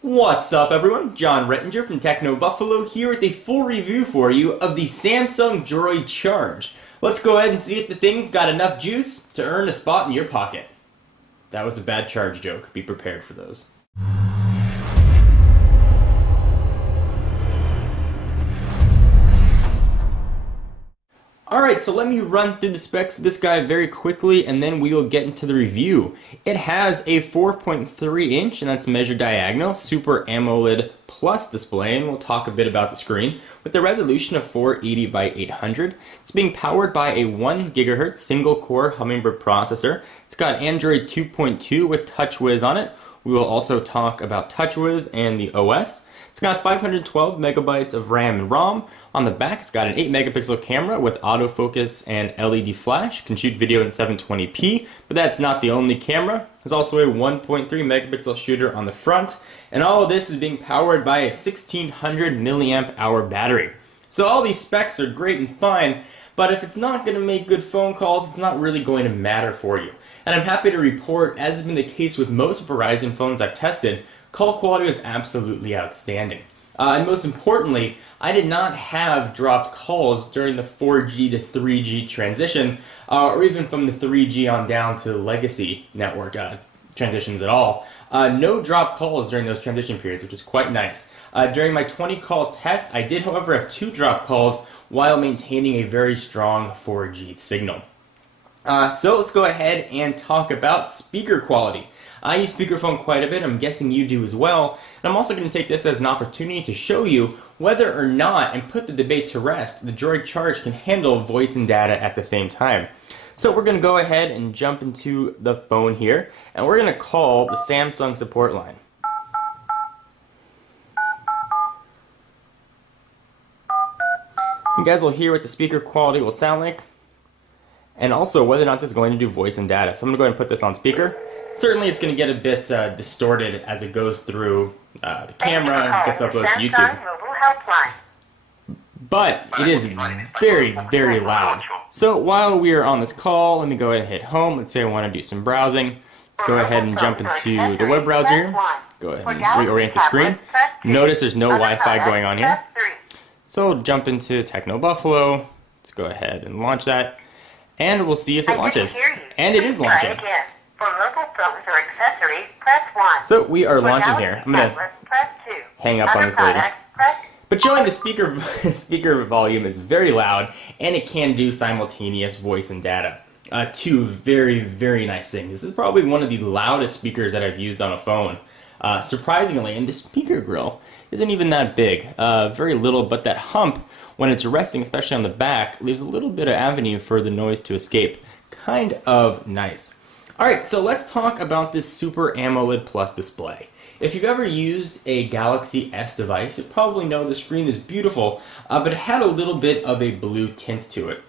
What's up everyone? John Rettinger from Techno Buffalo here with a full review for you of the Samsung Droid Charge. Let's go ahead and see if the thing's got enough juice to earn a spot in your pocket. That was a bad charge joke. Be prepared for those. Alright, so let me run through the specs of this guy very quickly and then we will get into the review. It has a 4.3 inch, and that's measured diagonal, Super AMOLED Plus display, and we'll talk a bit about the screen, with a resolution of 480 by 800. It's being powered by a 1 GHz single core Hummingbird processor. It's got Android 2.2 with TouchWiz on it. We will also talk about TouchWiz and the OS. It's got 512 megabytes of RAM and ROM. On the back, it's got an 8 megapixel camera with autofocus and LED flash. Can shoot video in 720p, but that's not the only camera. There's also a 1.3 megapixel shooter on the front, and all of this is being powered by a 1600 milliamp hour battery. So all these specs are great and fine, but if it's not going to make good phone calls, it's not really going to matter for you. And I'm happy to report, as has been the case with most Verizon phones I've tested, call quality was absolutely outstanding. And most importantly, I did not have dropped calls during the 4G to 3G transition, or even from the 3G on down to legacy network transitions at all. No dropped calls during those transition periods, which is quite nice. During my 20 call test, I did, however, have 2 dropped calls while maintaining a very strong 4G signal. So let's go ahead and talk about speaker quality. I use speakerphone quite a bit, I'm guessing you do as well, and I'm also going to take this as an opportunity to show you whether or not, and put the debate to rest, the Droid Charge can handle voice and data at the same time. So we're going to go ahead and jump into the phone here, and we're going to call the Samsung support line. You guys will hear what the speaker quality will sound like, and also whether or not this is going to do voice and data. So I'm going to go ahead and put this on speaker. Certainly it's going to get a bit distorted as it goes through the camera and gets uploaded to YouTube. But it is very, very loud. So while we are on this call, let me go ahead and hit home. Let's say I want to do some browsing. Let's go ahead and jump into the web browser here. Go ahead and reorient the screen. Notice there's no Wi-Fi going on here. So we'll jump into Techno Buffalo. Let's go ahead and launch that. And we'll see if it launches. And it is launching. For mobile phones or accessories, press 1. So we are launching here. I'm going to hang up on this lady. But showing the speaker volume is very loud, and it can do simultaneous voice and data. Two very, very nice things. This is probably one of the loudest speakers that I've used on a phone. Surprisingly, and the speaker grill isn't even that big. Very little, but that hump, when it's resting, especially on the back, leaves a little bit of avenue for the noise to escape. Kind of nice. Alright, so let's talk about this Super AMOLED Plus display. If you've ever used a Galaxy S device, you probably know the screen is beautiful, but it had a little bit of a blue tint to it.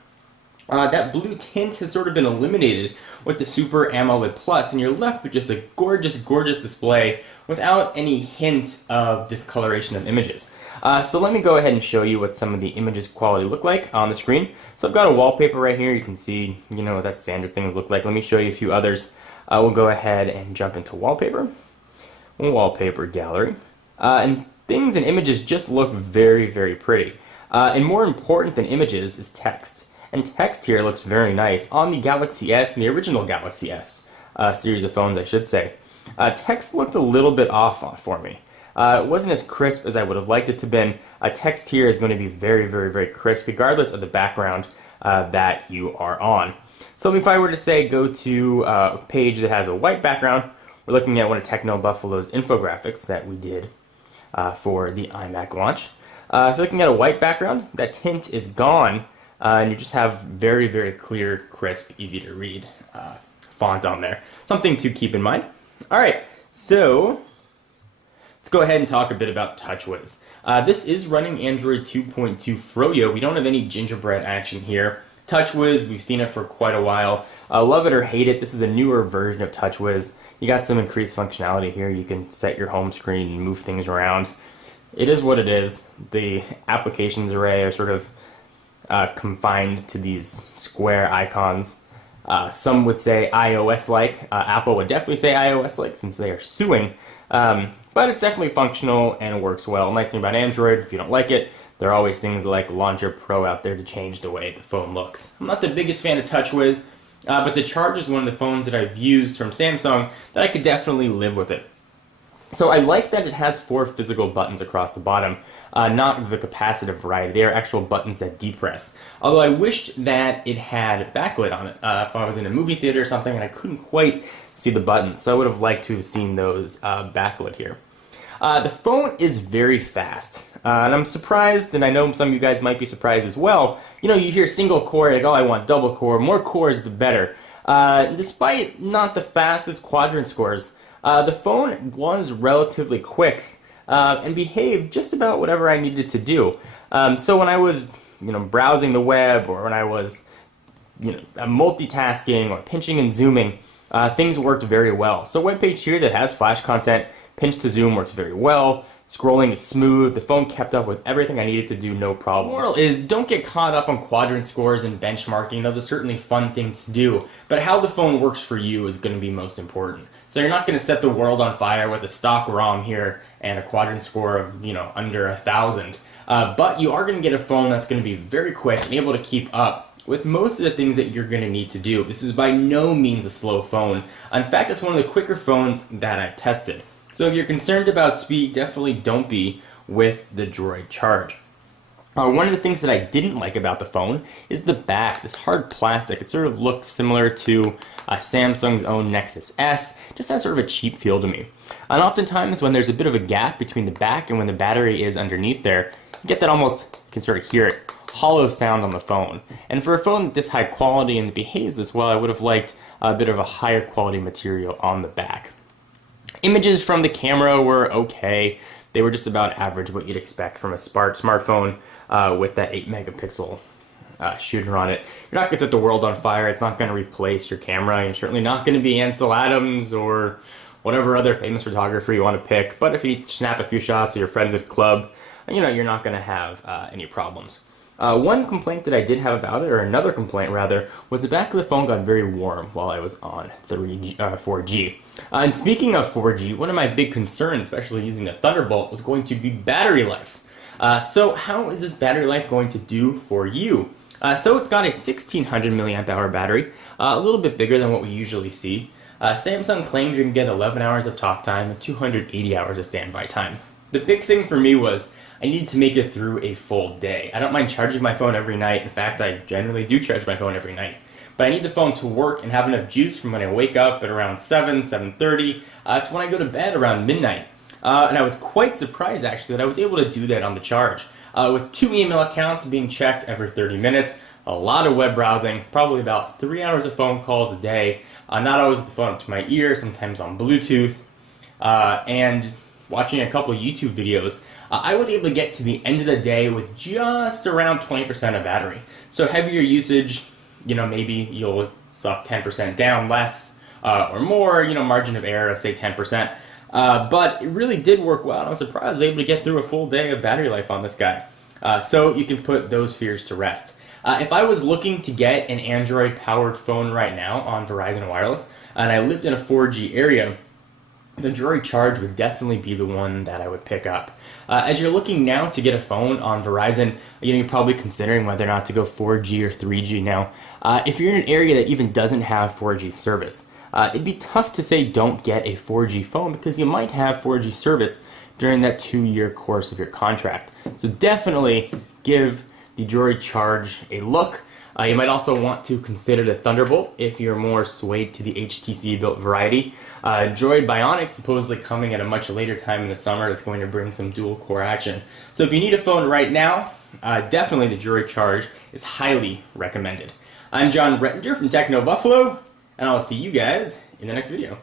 That blue tint has sort of been eliminated with the Super AMOLED Plus, and you're left with just a gorgeous, gorgeous display without any hint of discoloration of images. So let me go ahead and show you what some of the images quality look like on the screen. So I've got a wallpaper right here. You can see, what that standard things look like. Let me show you a few others. We'll go ahead and jump into wallpaper. Wallpaper gallery. And things and images just look very, very pretty. And more important than images is text. And text here looks very nice. On the Galaxy S, and the original Galaxy S series of phones, I should say, text looked a little bit off for me. It wasn't as crisp as I would have liked it to have been. Text here is going to be very, very, very crisp, regardless of the background that you are on. So if I were to say go to a page that has a white background, we're looking at one of Techno Buffalo's infographics that we did for the iMac launch. If you're looking at a white background, that tint is gone, and you just have very, very clear, crisp, easy to read font on there. Something to keep in mind. Alright, so let's go ahead and talk a bit about TouchWiz. This is running Android 2.2 Froyo. We don't have any gingerbread action here. TouchWiz, we've seen it for quite a while. Love it or hate it, this is a newer version of TouchWiz. You got some increased functionality here. You can set your home screen and move things around. It is what it is. The applications array are sort of confined to these square icons. Some would say iOS-like. Apple would definitely say iOS-like since they are suing. but it's definitely functional and works well. Nice thing about Android, if you don't like it, there are always things like Launcher Pro out there to change the way the phone looks. I'm not the biggest fan of TouchWiz, but the Charge is one of the phones that I've used from Samsung that I could definitely live with it. So I like that it has 4 physical buttons across the bottom, not the capacitive variety. They are actual buttons that depress. Although I wished that it had backlit on it. If I was in a movie theater or something and I couldn't quite see the buttons, so I would have liked to have seen those backlit here. The phone is very fast, and I'm surprised, and I know some of you guys might be surprised as well. You know, you hear single core, like, oh, I want double core. More cores, the better. Despite not the fastest quadrant scores, the phone was relatively quick and behaved just about whatever I needed to do. So when I was, browsing the web, or when I was, multitasking or pinching and zooming, things worked very well. So a web page here that has flash content, pinch to zoom works very well. Scrolling is smooth. The phone kept up with everything I needed to do, no problem. Moral is, don't get caught up on quadrant scores and benchmarking. Those are certainly fun things to do, but how the phone works for you is going to be most important. So you're not going to set the world on fire with a stock ROM here and a quadrant score of, under 1,000. But you are going to get a phone that's going to be very quick and able to keep up with most of the things that you're going to need to do. This is by no means a slow phone. In fact, it's one of the quicker phones that I've tested. So if you're concerned about speed, definitely don't be with the Droid Charge. One of the things that I didn't like about the phone is the back, this hard plastic. It sort of looks similar to Samsung's own Nexus S, just has sort of a cheap feel to me. And oftentimes when there's a bit of a gap between the back and when the battery is underneath there, you get that almost, you can sort of hear it, hollow sound on the phone. And for a phone this high quality and that behaves this well, I would have liked a bit of a higher quality material on the back. Images from the camera were okay. They were just about average, what you'd expect from a smartphone with that 8 megapixel shooter on it. You're not going to set the world on fire. It's not going to replace your camera. You're certainly not going to be Ansel Adams or whatever other famous photographer you want to pick. But if you snap a few shots of your friends at the club, you're not going to have any problems. One complaint that I did have about it, or another complaint rather, was the back of the phone got very warm while I was on 4G. And speaking of 4G, one of my big concerns, especially using the Thunderbolt, was going to be battery life. So how is this battery life going to do for you? So it's got a 1600 milliamp hour battery, a little bit bigger than what we usually see. Samsung claims you can get 11 hours of talk time and 280 hours of standby time. The big thing for me was I needed to make it through a full day. I don't mind charging my phone every night. In fact, I generally do charge my phone every night. But I need the phone to work and have enough juice from when I wake up at around 7:30 to when I go to bed around midnight. And I was quite surprised, actually, that I was able to do that on the Charge. With 2 email accounts being checked every 30 minutes, a lot of web browsing, probably about 3 hours of phone calls a day, not always with the phone up to my ear, sometimes on Bluetooth, and watching a couple of YouTube videos, I was able to get to the end of the day with just around 20% of battery. So heavier usage, maybe you'll suck 10% down less or more, margin of error of say 10%. But it really did work well. I was surprised I was able to get through a full day of battery life on this guy. So you can put those fears to rest. If I was looking to get an Android-powered phone right now on Verizon Wireless, and I lived in a 4G area, the Droid Charge would definitely be the one that I would pick up. As you're looking now to get a phone on Verizon, you're probably considering whether or not to go 4G or 3G now. If you're in an area that even doesn't have 4G service, it'd be tough to say don't get a 4G phone because you might have 4G service during that 2-year course of your contract. So definitely give the Droid Charge a look. You might also want to consider the Thunderbolt if you're more swayed to the HTC-built variety. Droid Bionic supposedly coming at a much later time in the summer that's going to bring some dual-core action. So if you need a phone right now, definitely the Droid Charge is highly recommended. I'm John Rettinger from Techno Buffalo, and I'll see you guys in the next video.